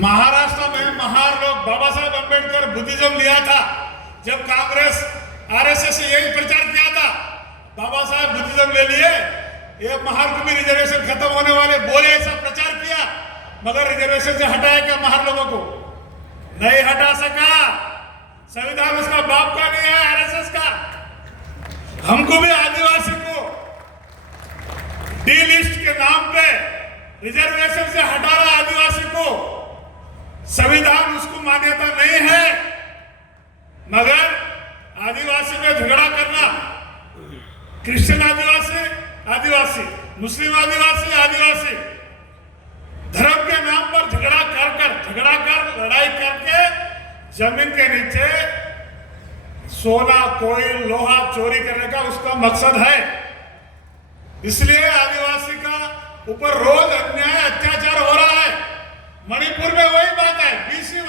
महाराष्ट्र में महार लोग बाबा साहब अंबेडकर बुद्धिज्म लिया था। जब कांग्रेस आरएसएस यही प्रचार किया था, बाबा साहब बुद्धिज्म ले लिए, ये महार को भी रिजर्वेशन खत्म होने वाले बोले, ऐसा प्रचार किया, मगर रिजर्वेशन से हटाया क्या महार लोगों को? नहीं हटा सका। संविधान उसका बाप का नहीं है, आरएसएस का। हमको भी आदिवासी को डी लिस्ट के नाम पे रिजर्वेशन से हटा रहा आदिवासी को। संविधान उसको मान्यता नहीं है, मगर आदिवासी में झगड़ा करना, क्रिश्चियन आदिवासी, मुस्लिम आदिवासी धर्म के नाम पर झगड़ा कर लड़ाई करके जमीन के नीचे सोना कोयल लोहा चोरी करने का उसका मकसद है। इसलिए आदिवासी का ऊपर रोज अन्याय अत्याचार हो रहा है। मणिपुर में वही बात है, बीसी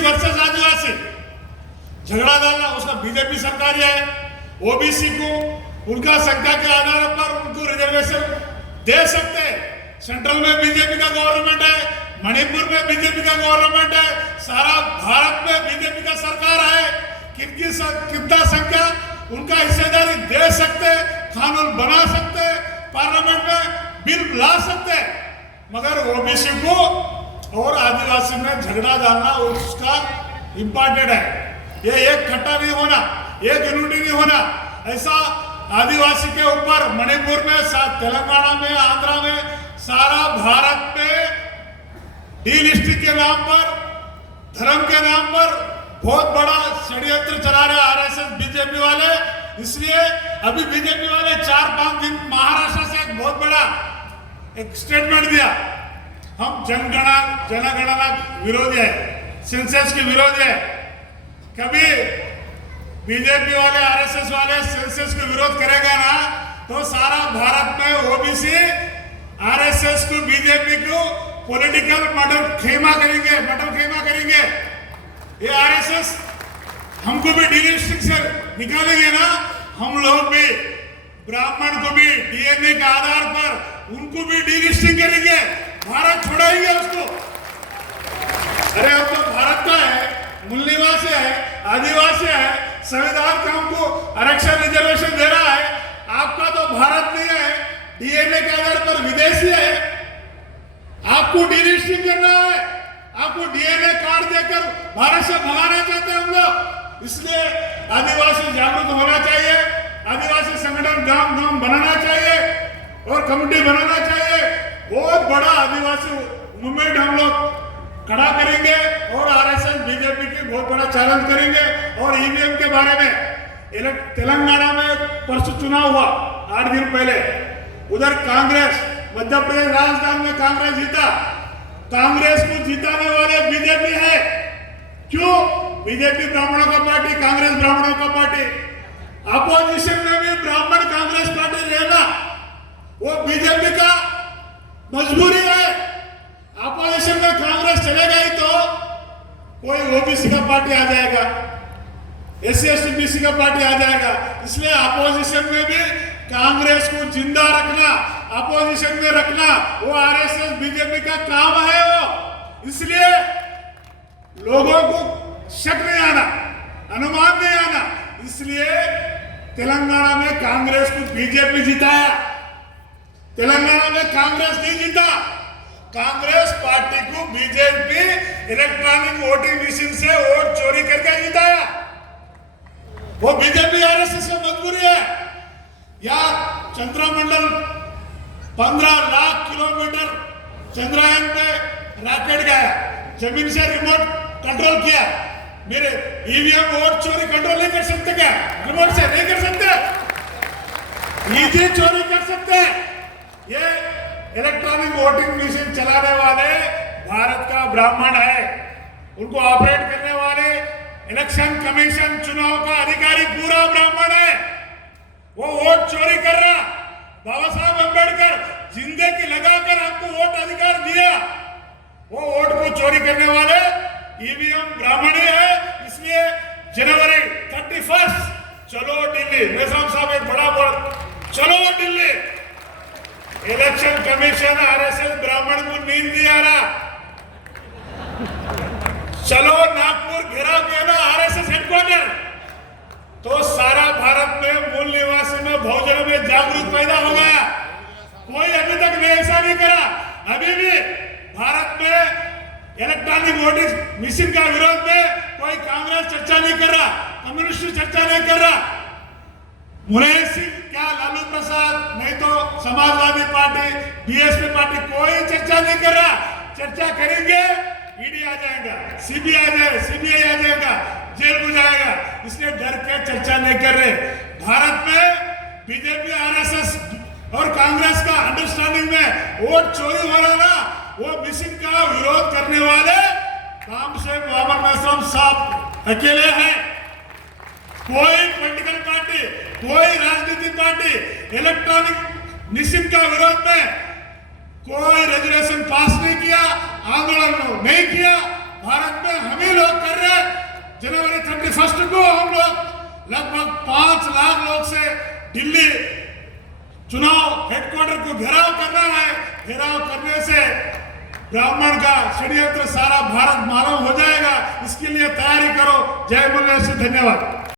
वर्सेस आदिवासी झगड़ा डालना, उसका बीजेपी सरकार है। ओबीसी को उनका संख्या के आधार पर उनको रिजर्वेशन दे सकते हैं। सेंट्रल में बीजेपी का गवर्नमेंट है, मणिपुर में बीजेपी का गवर्नमेंट है, सारा भारत में बीजेपी का सरकार है। कितना संख्या उनका हिस्सेदारी दे सकते, कानून बना सकते, पार्लियामेंट में बिल ला सकते, मगर ओबीसी को और आदिवासी में झगड़ा डालना उसका इंपॉर्टेंट है। ये एक खट्टा नहीं होना, एक यूनिटी नहीं होना। ऐसा आदिवासी के ऊपर मणिपुर में, तेलंगाना में, आंध्रा में, सारा भारत में डी लिस्ट के नाम पर, धर्म के नाम पर बहुत बड़ा षड्यंत्र चला रहे आरएसएस बीजेपी वाले। इसलिए अभी बीजेपी वाले 4-5 दिन महाराष्ट्र से एक बहुत बड़ा एक स्टेटमेंट दिया, हम जनगणना विरोधी है, सेंसस के विरोधी है। कभी बीजेपी वाले आरएसएस वाले सेंसस को विरोध करेगा ना, तो सारा भारत में ओबीसी आरएसएस को, बीजेपी को पॉलिटिकल मटर खेमा करेंगे। ये आरएसएस हमको भी डीलिस्टिंग से निकालेंगे ना, हम लोग भी ब्राह्मण को भी डीएनए के आधार पर उनको भी डीलिस्टिंग करेंगे, भारत छोड़ाएंगे उसको। अरे हम तो भारत का है, मूल निवासी है, आदिवासी है, संविधान का हमको आरक्षण रिजर्वेशन दे रहा है। आपका तो भारत नहीं है, डीएनए के आधार पर विदेशी है, आपको डीलिस्टिंग करना है, आपको डीएनए कार्ड देकर भारत से भगाना चाहते हैं हम लोग। इसलिए आदिवासी जागरूक होना चाहिए, आदिवासी संगठन गांव बनाना चाहिए और कमेटी बनाना चाहिए। बहुत बड़ा आदिवासी मूवमेंट हम लोग खड़ा करेंगे और आरएसएस बीजेपी की बहुत बड़ा चैलेंज करेंगे। और ईवीएम के बारे में, तेलंगाना में परसों चुनाव हुआ 8 दिन पहले, उधर कांग्रेस, मध्य प्रदेश राजस्थान में कांग्रेस जीता। कांग्रेस को जिताने वाले बीजेपी है। क्यों? बीजेपी ब्राह्मणों का पार्टी, कांग्रेस ब्राह्मणों का पार्टी। अपोजिशन में भी ब्राह्मण कांग्रेस पार्टी लेना वो बीजेपी का मजबूरी है। अपोजिशन में कांग्रेस चले गई तो कोई ओबीसी का पार्टी आ जाएगा, एससी एसटी बीसी का पार्टी आ जाएगा। इसलिए अपोजिशन में भी कांग्रेस को जिंदा रखना, अपोजिशन में रखना, वो आरएसएस बीजेपी का काम है वो। इसलिए लोगों को शक नहीं आना, अनुमान नहीं आना। इसलिए तेलंगाना में कांग्रेस को बीजेपी जिताया, तेलंगाना में कांग्रेस नहीं जीता। कांग्रेस पार्टी को बीजेपी इलेक्ट्रॉनिक वोटिंग मशीन से वोट चोरी करके जिताया। वो बीजेपी आरएसएस का मजबूरी है। या चंद्रमंडल 15 लाख किलोमीटर चंद्रयान पे रॉकेट गया, जमीन से रिमोट कंट्रोल किया। मेरे ईवीएम वोट चोरी कंट्रोल नहीं कर सकते क्या? रिमोट से नहीं कर सकते, ईजी चोरी कर सकते हैं। ये इलेक्ट्रॉनिक वोटिंग मशीन चलाने वाले भारत का ब्राह्मण है, उनको ऑपरेट करने वाले इलेक्शन कमीशन, चुनाव का अधिकारी पूरा ब्राह्मण है। वो वोट चोरी कर रहा। बाबा साहब अंबेडकर जिंदगी लगाकर हमको वोट अधिकार दिया, वो वोट को चोरी करने वाले ईवीएम ब्राह्मण है। इसलिए जनवरी 31 चलो दिल्ली, निजाम साहब एक बड़ा बोल, चलो दिल्ली। इलेक्शन कमीशन आरएसएस ब्राह्मण को नींद नहीं आ रहा। चलो नागपुर घेराव किया ना आरएसएस हेडक्वार्टर, तो सारा भारत में मूल निवासी में बहुजनों में जागरूक पैदा हो गया। कोई अभी तक ने ऐसा नहीं करा। अभी भी भारत में इलेक्ट्रॉनिक वोटिंग मशीन का विरोध में कोई कांग्रेस चर्चा नहीं कर रहा, कम्युनिस्ट चर्चा नहीं कर रहा। मुलायम सिंह क्या लालू प्रसाद नहीं तो समाजवादी पार्टी बीएसपी पार्टी कोई चर्चा नहीं कर रहा। चर्चा करेंगे ईडी आ जाएगा, सीबीआई आ जाएगा, जेल में जाएगा, इसलिए डर के चर्चा नहीं कर रहे। भारत में बीजेपी आरएसएस और कांग्रेस का अंडरस्टैंडिंग में वोट चोरी हो रहा ना, वो मिशन का विरोध करने वाले काम से मोहम्मद मैसूम साहब अकेले हैं। कोई पॉलिटिकल पार्टी, कोई राजनीतिक पार्टी इलेक्ट्रॉनिक निषिद्ध का विरोध में कोई रेजोल्यूशन पास नहीं किया, आंदोलन नहीं किया। भारत में हम ही लोग कर रहे हैं। जनवरी 31 को हम लोग लगभग 5 लाख लोग से दिल्ली चुनाव हेडक्वार्टर को घेराव करना है। घेराव करने से ब्राह्मण का षड्यंत्र सारा भारत मालूम हो जाएगा। इसके लिए तैयारी करो। जय मुल्ला, धन्यवाद।